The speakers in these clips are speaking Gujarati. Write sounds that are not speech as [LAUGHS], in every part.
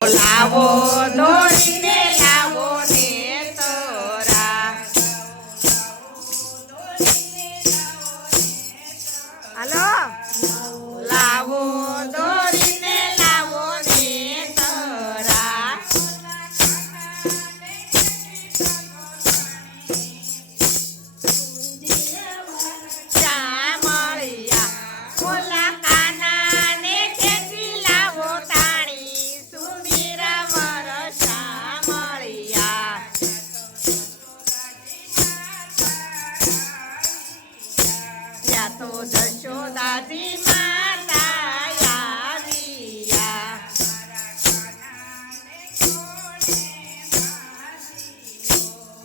લાવો દોરીને લાવો ને તરા હાલો? લાવો યશોદાજી માતા આવ્યા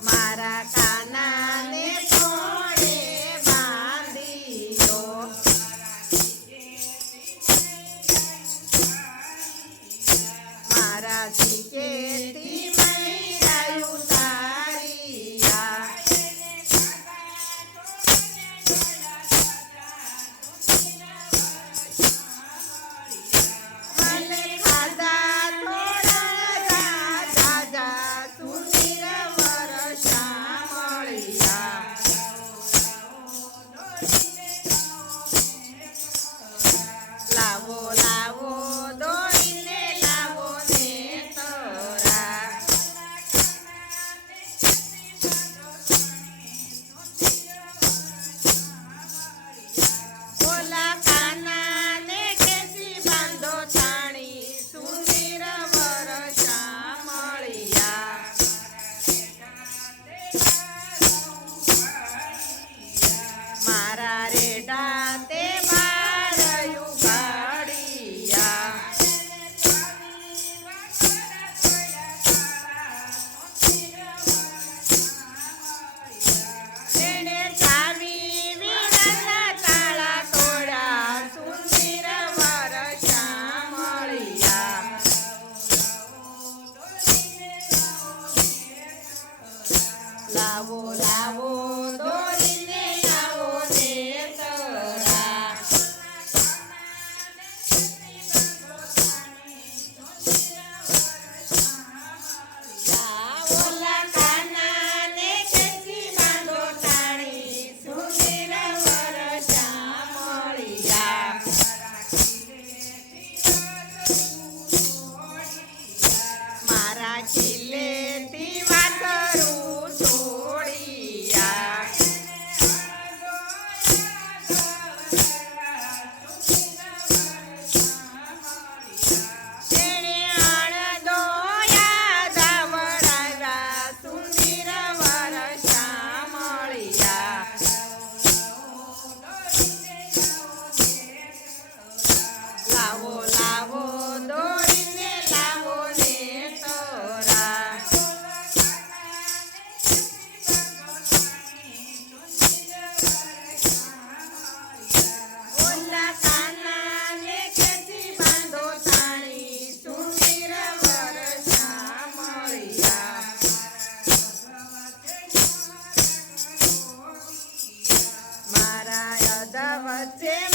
મારા કાનાને કોણે બાંધ્યો મારા જીકેતી Bye. [LAUGHS] લાવો લાવો. estaba lleno.